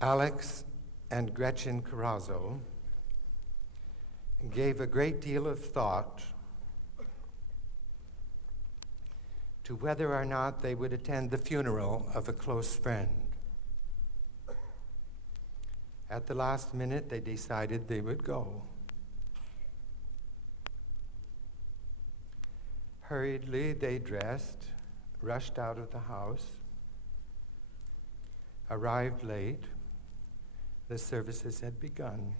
Alex and Gretchen Carrazzo gave a great deal of thought to whether or not they would attend the funeral of a close friend. At the last minute, they decided they would go. Hurriedly, they dressed, rushed out of the house, arrived late. The services had begun.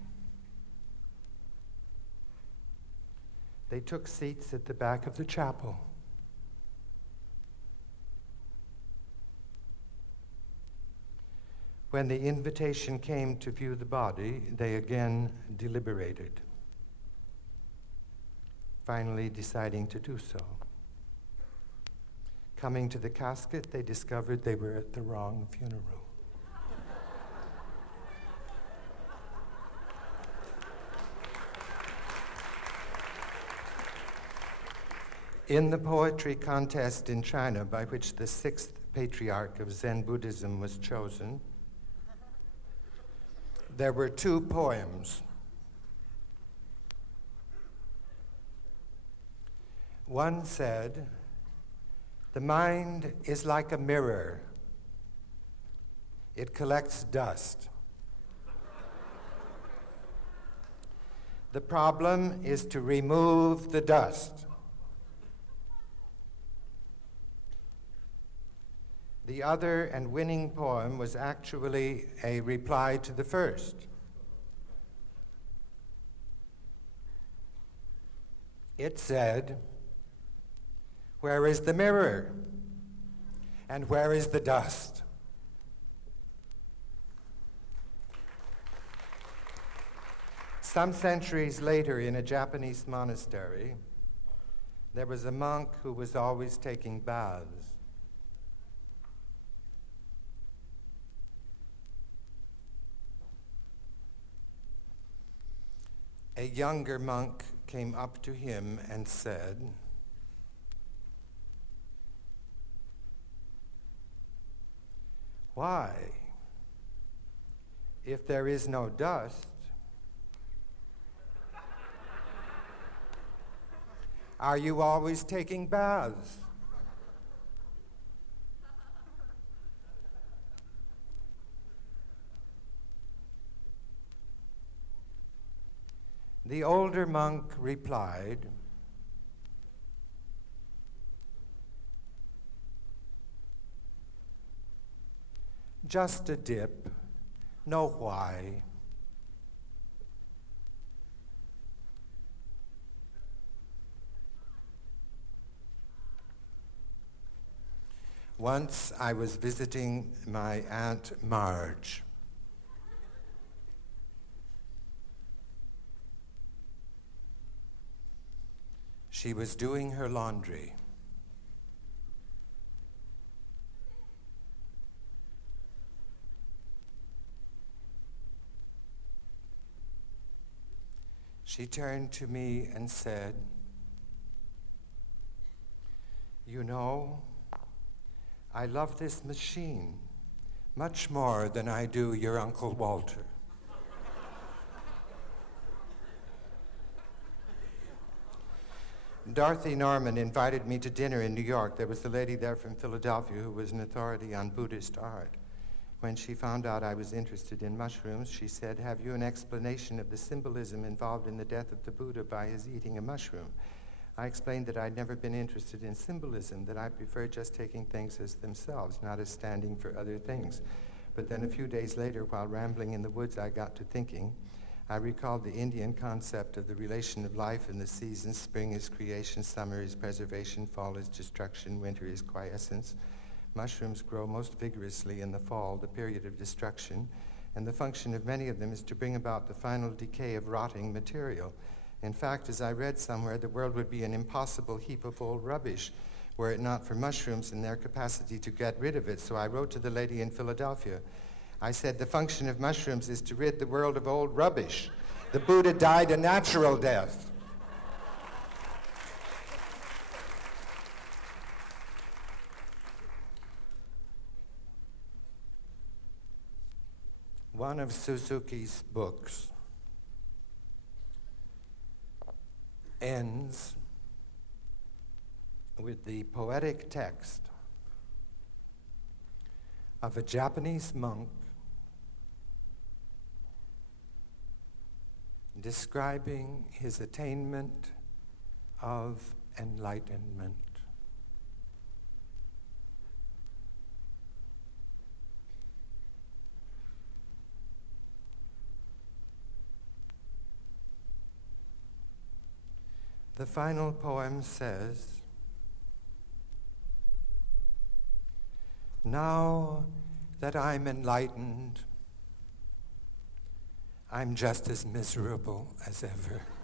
They took seats at the back of the chapel. When the invitation came to view the body, they again deliberated, finally deciding to do so. Coming to the casket, they discovered they were at the wrong funeral. In the poetry contest in China, by which the sixth patriarch of Zen Buddhism was chosen, there were two poems. One said, "The mind is like a mirror. It collects dust. The problem is to remove the dust." The other and winning poem was actually a reply to the first. It said, "Where is the mirror? And where is the dust?" Some centuries later, in a Japanese monastery, there was a monk who was always taking baths. A younger monk came up to him and said, "Why, if there is no dust, are you always taking baths?" The older monk replied, "Just a dip, no why." Once I was visiting my Aunt Marge. She was doing her laundry. She turned to me and said, "You know, I love this machine much more than I do your Uncle Walter." Dorothy Norman invited me to dinner in New York. There was a lady there from Philadelphia who was an authority on Buddhist art. When she found out I was interested in mushrooms, she said, "Have you an explanation of the symbolism involved in the death of the Buddha by his eating a mushroom?" I explained that I'd never been interested in symbolism, that I preferred just taking things as themselves, not as standing for other things. But then a few days later, while rambling in the woods, I got to thinking. I recalled the Indian concept of the relation of life and the seasons. Spring is creation, summer is preservation, fall is destruction, winter is quiescence. Mushrooms grow most vigorously in the fall, the period of destruction, and the function of many of them is to bring about the final decay of rotting material. In fact, as I read somewhere, the world would be an impossible heap of old rubbish were it not for mushrooms and their capacity to get rid of it. So I wrote to the lady in Philadelphia. I said, "The function of mushrooms is to rid the world of old rubbish. The Buddha died a natural death." One of Suzuki's books ends with the poetic text of a Japanese monk describing his attainment of enlightenment. The final poem says, "Now that I'm enlightened, I'm just as miserable as ever."